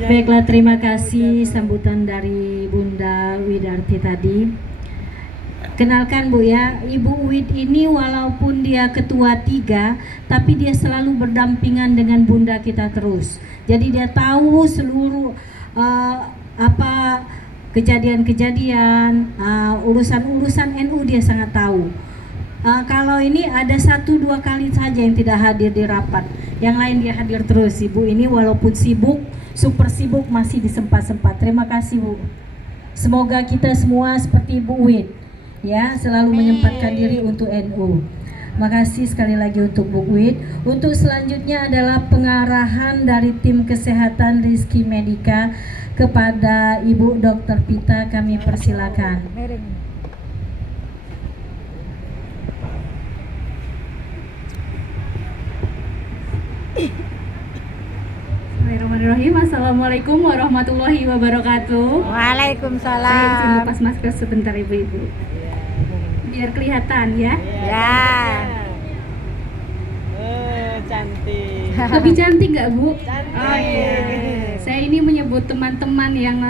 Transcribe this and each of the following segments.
Baiklah, terima kasih sambutan dari Bunda Widarti tadi. Kenalkan Bu ya, Ibu Wid ini walaupun dia ketua 3, tapi dia selalu berdampingan dengan Bunda kita terus. Jadi dia tahu seluruh apa kejadian-kejadian, urusan-urusan NU dia sangat tahu. Kalau ini ada 1-2 kali saja yang tidak hadir di rapat, yang lain dia hadir terus. Ibu ini walaupun sibuk, super sibuk, masih disempat-sempat. Terima kasih Bu. Semoga kita semua seperti Ibu Wid ya, selalu menyempatkan diri untuk NU. Makasih sekali lagi untuk Bu Wid. Untuk selanjutnya adalah pengarahan dari tim kesehatan Rizky Medika kepada Ibu Dr. Pita, kami persilakan. Bismillahirrahmanirrahim. Assalamualaikum warahmatullahi wabarakatuh. Waalaikumsalam. Saya izin lepas masker sebentar Ibu-Ibu, biar kelihatan ya. Ya. Cantik. Lebih cantik nggak Bu? Cantik. Oh iya. Saya ini menyebut teman-teman yang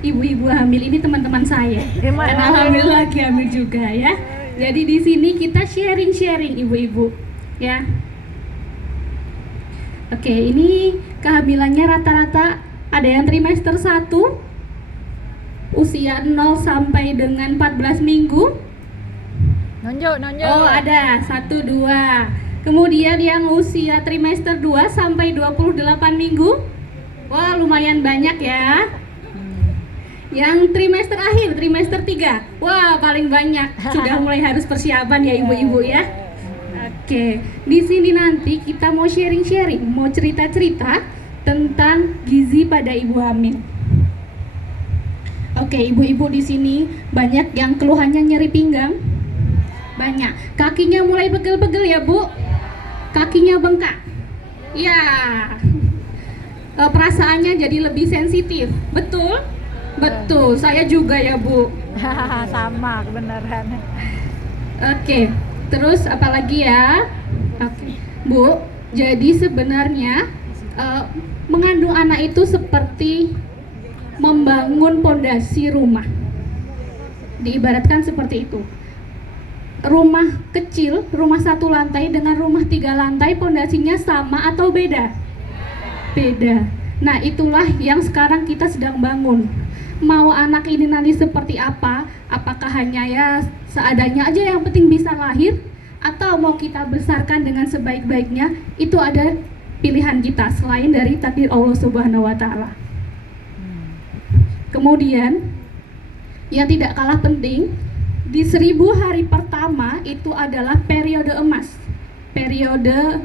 ibu-ibu hamil ini teman-teman saya. Dan alhamdulillah lagi hamil juga ya. Jadi di sini kita sharing-sharing ibu-ibu ya. Oke, ini kehamilannya rata-rata ada yang trimester 1 usia 0 sampai dengan 14 minggu. Nunjuk. Oh, ada 1, 2. Kemudian yang usia trimester 2 sampai 28 minggu. Wah, lumayan banyak ya. Yang trimester akhir, trimester 3. Wah, paling banyak. Sudah mulai harus persiapan ya ibu-ibu ya. Oke, di sini nanti kita mau sharing-sharing, mau cerita-cerita tentang gizi pada ibu hamil. Oke, ibu-ibu di sini banyak yang keluhannya nyeri pinggang. Banyak. Kakinya mulai pegel-pegel ya, Bu? Kakinya bengkak. Ya. Perasaannya jadi lebih sensitif. Betul? Betul. Saya juga ya, Bu. Sama kebenaran. Oke. Terus apalagi ya? Oke. Bu, jadi sebenarnya mengandung anak itu seperti membangun pondasi rumah. Diibaratkan seperti itu. Rumah kecil, rumah 1 lantai dengan rumah 3 lantai, pondasinya sama atau beda? Beda. Nah, itulah yang sekarang kita sedang bangun. Mau anak ini nanti seperti apa? Apakah hanya ya seadanya aja yang penting bisa lahir, atau mau kita besarkan dengan sebaik-baiknya? Itu ada pilihan kita selain dari takdir Allah Subhanahu wa taala. Kemudian yang tidak kalah penting, di 1000 hari pertama itu adalah periode emas. Periode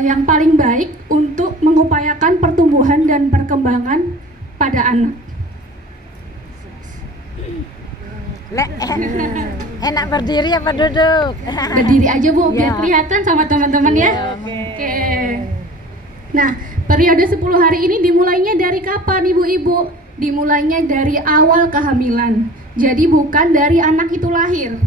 yang paling baik untuk mengupayakan pertumbuhan dan perkembangan pada anak. Enak berdiri apa duduk? Berdiri aja Bu, biar Ya. kelihatan sama teman-teman ya. Oke. Nah, periode 10 hari ini dimulainya dari kapan Ibu-ibu? Dimulainya dari awal kehamilan. Jadi bukan dari anak itu lahir.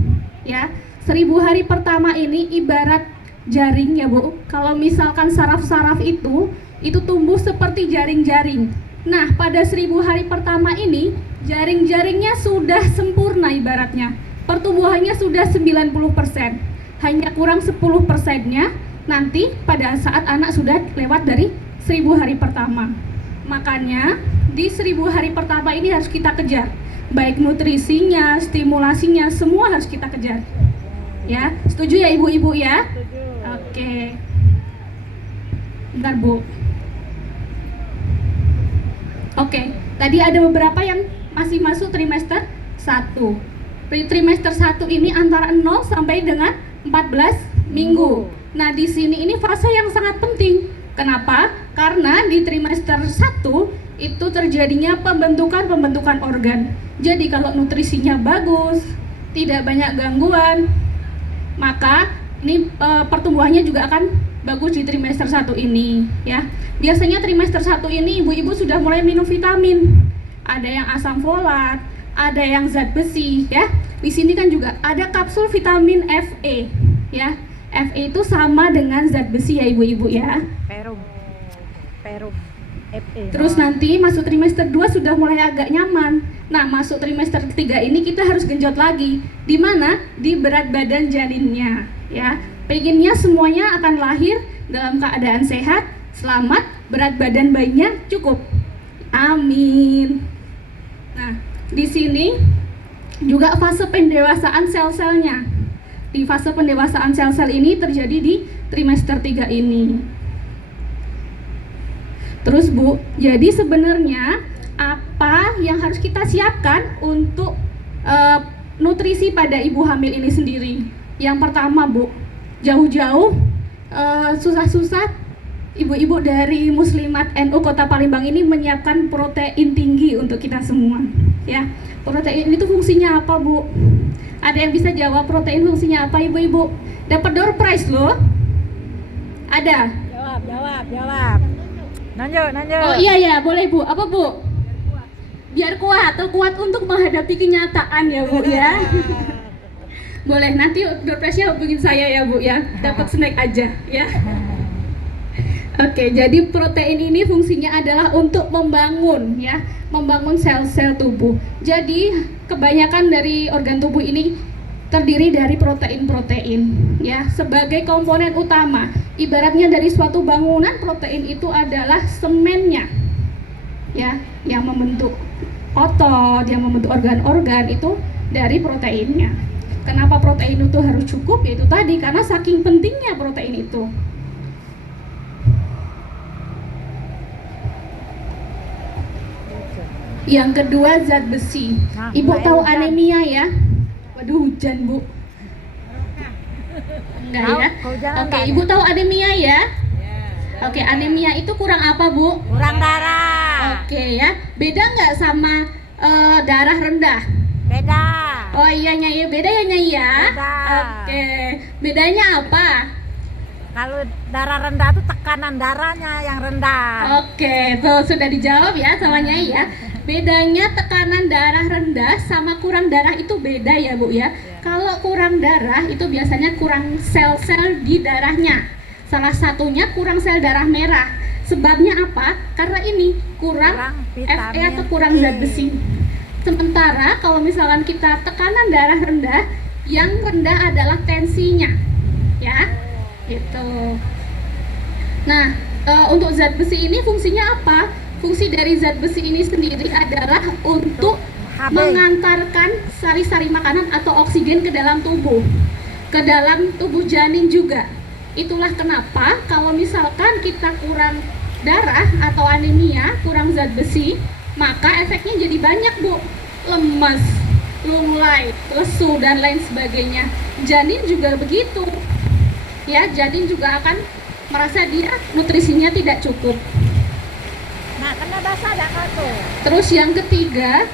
Ya. 1000 hari pertama ini ibarat jaring ya Bu. Kalau misalkan saraf-saraf itu tumbuh seperti jaring-jaring. Nah, pada 1000 hari pertama ini jaring-jaringnya sudah sempurna ibaratnya. Pertumbuhannya sudah 90%. Hanya kurang 10%-nya nanti pada saat anak sudah lewat dari 1000 hari pertama. Makanya di 1000 hari pertama ini harus kita kejar. Baik nutrisinya, stimulasinya, semua harus kita kejar. Ya, setuju ya ibu-ibu ya? Setuju. Oke. Bentar Bu. Oke, tadi ada beberapa yang masih masuk trimester 1. Trimester 1 ini antara 0 sampai dengan 14 minggu. Nah, di sini ini fase yang sangat penting. Kenapa? Karena di trimester 1 itu terjadinya pembentukan organ. Jadi kalau nutrisinya bagus, tidak banyak gangguan, maka ini pertumbuhannya juga akan bagus di trimester 1 ini ya. Biasanya trimester 1 ini ibu-ibu sudah mulai minum vitamin. Ada yang asam folat, ada yang zat besi ya. Di sini kan juga ada kapsul vitamin Fe ya. Fe itu sama dengan zat besi ya ibu-ibu ya. Perum. FE. Terus nanti masuk trimester 2 sudah mulai agak nyaman. Nah, masuk trimester 3 ini kita harus genjot lagi. Di mana? Di berat badan janinnya, ya. Pengennya semuanya akan lahir dalam keadaan sehat, selamat, berat badan bayinya cukup. Amin. Nah, di sini juga fase pendewasaan sel-selnya. Di fase pendewasaan sel-sel ini terjadi di trimester 3 ini. Terus Bu, jadi sebenarnya apa yang harus kita siapkan untuk nutrisi pada ibu hamil ini sendiri? Yang pertama Bu, jauh-jauh susah-susah ibu-ibu dari Muslimat NU Kota Palembang ini menyiapkan protein tinggi untuk kita semua, ya. Protein itu fungsinya apa Bu? Ada yang bisa jawab protein fungsinya apa ibu-ibu? Dapat door prize loh. Ada? Jawab. Nunjuk. Oh iya, boleh Bu. Apa Bu? Biar kuat atau kuat untuk menghadapi kenyataan ya Bu ya. Boleh, nanti door prize-nya hubungin saya ya Bu ya. Dapat snack aja ya. Oke, jadi protein ini fungsinya adalah untuk membangun ya, membangun sel-sel tubuh. Jadi kebanyakan dari organ tubuh ini terdiri dari protein-protein ya, sebagai komponen utama. Ibaratnya dari suatu bangunan, protein itu adalah semennya ya, yang membentuk otot, yang membentuk organ-organ itu dari proteinnya. Kenapa protein itu harus cukup? Yaitu tadi karena saking pentingnya protein itu. Yang kedua, zat besi. Nah, Ibu mulai tahu hujan. anemia ya? Waduh, hujan Bu. Enggak Tahu, ya? kehujanan Oke, enggak Ibu tahu anemia ya? Oke, anemia itu kurang apa Bu? Kurang darah. Oke ya, beda nggak sama darah rendah? Beda. Oh iya Nyai, beda ya Nyai ya? Beda. Oke, bedanya apa? Kalau darah rendah tuh tekanan darahnya yang rendah. Oke, tuh sudah dijawab ya sama Nyai ya. Bedanya tekanan darah rendah sama kurang darah itu beda ya Bu ya. Kalau kurang darah itu biasanya kurang sel-sel di darahnya. Salah satunya kurang sel darah merah. Sebabnya apa? Karena ini kurang Fe vitamin atau kurang zat besi. Sementara kalau misalkan kita tekanan darah rendah, yang rendah adalah tensinya, ya, gitu. Nah, untuk zat besi ini fungsinya apa? Fungsi dari zat besi ini sendiri adalah untuk HB. mengantarkan sari-sari makanan atau oksigen ke dalam tubuh janin juga. Itulah kenapa kalau misalkan kita kurang darah atau anemia, kurang zat besi, maka efeknya jadi banyak Bu. Lemas, lunglai, lesu dan lain sebagainya. Janin juga begitu. Ya, janin juga akan merasa dia nutrisinya tidak cukup. Nah, kena basah ada tuh. Terus yang ketiga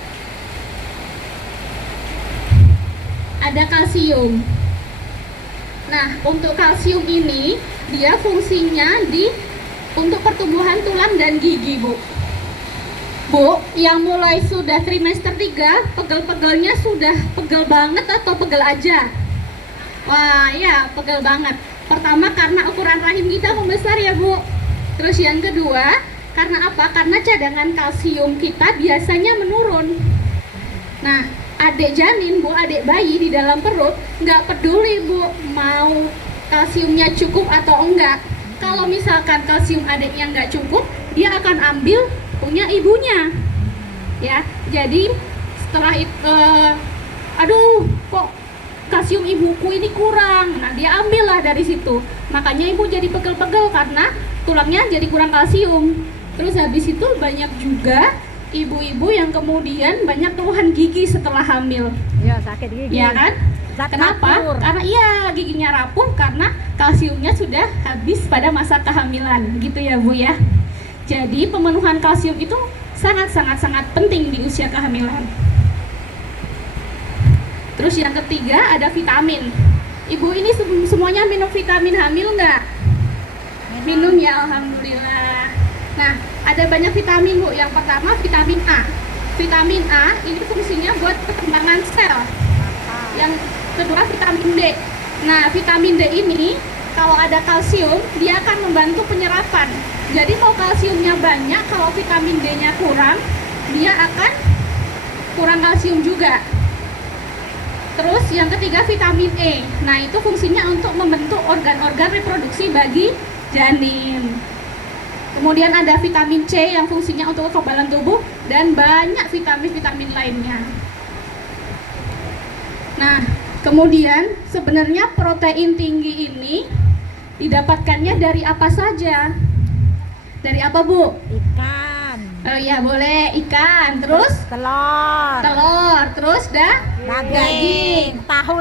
ada kalsium. Nah, untuk kalsium ini dia fungsinya untuk pertumbuhan tulang dan gigi, Bu. Bu, yang mulai sudah trimester 3, pegel-pegelnya sudah pegel banget atau pegel aja? Wah, ya, pegel banget. Pertama karena ukuran rahim kita membesar ya, Bu. Terus yang kedua, karena apa? Karena cadangan kalsium kita biasanya menurun. Nah, adik janin, Bu, adik bayi di dalam perut nggak peduli Bu mau kalsiumnya cukup atau enggak. Kalau misalkan kalsium adiknya nggak cukup, dia akan ambil punya ibunya. Ya, jadi setelah itu, aduh, kok kalsium ibuku ini kurang. Nah, dia ambillah dari situ. Makanya ibu jadi pegel-pegel karena tulangnya jadi kurang kalsium. Terus habis itu banyak juga ibu-ibu yang kemudian banyak keluhan gigi setelah hamil. Ya, sakit gigi. Ya kan? Zat Kenapa? kapur. Karena iya giginya rapuh karena kalsiumnya sudah habis pada masa kehamilan. Gitu ya Bu ya. Jadi pemenuhan kalsium itu sangat penting di usia kehamilan. Terus yang ketiga ada vitamin. Ibu ini semuanya minum vitamin hamil nggak? Minum ya, alhamdulillah. Nah, ada banyak vitamin Bu. Yang pertama vitamin A. Vitamin A ini fungsinya buat perkembangan sel. Yang kedua vitamin D. Nah, vitamin D ini kalau ada kalsium dia akan membantu penyerapan. Jadi mau kalsiumnya banyak, kalau vitamin D-nya kurang, dia akan kurang kalsium juga. Terus yang ketiga vitamin E. Nah, itu fungsinya untuk membentuk organ-organ reproduksi bagi janin. Kemudian ada vitamin C yang fungsinya untuk kekebalan tubuh dan banyak vitamin-vitamin lainnya. Nah, kemudian sebenarnya protein tinggi ini didapatkannya dari apa saja? Dari apa, Bu? Ikan, Oh iya, boleh ikan, terus telur, telur, terus daging, tahu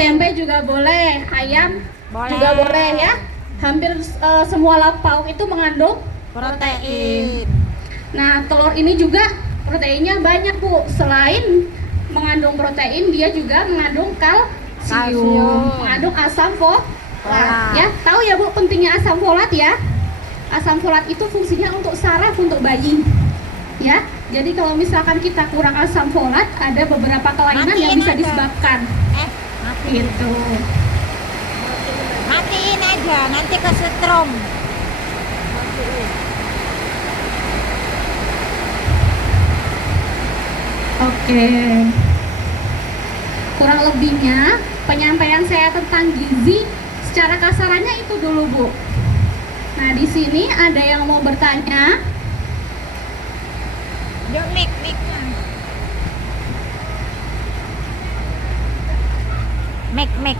tempe juga boleh, ayam Boleh. juga boleh ya. Hampir semua lauk pauk itu mengandung protein. Nah, telur ini juga proteinnya banyak, Bu. Selain mengandung protein, dia juga mengandung kalsium, mengandung asam folat. Ya, tahu ya, Bu, pentingnya asam folat ya? Asam folat itu fungsinya untuk saraf untuk bayi. Ya. Jadi kalau misalkan kita kurang asam folat, ada beberapa kelainan yang Matiin bisa aja. disebabkan. Matiin. Gitu. Matiin aja, nanti kesetrum. Oke. Kurang lebihnya penyampaian saya tentang gizi secara kasarannya itu dulu, Bu. Nah, di sini ada yang mau bertanya. Yuk, mik. Mik.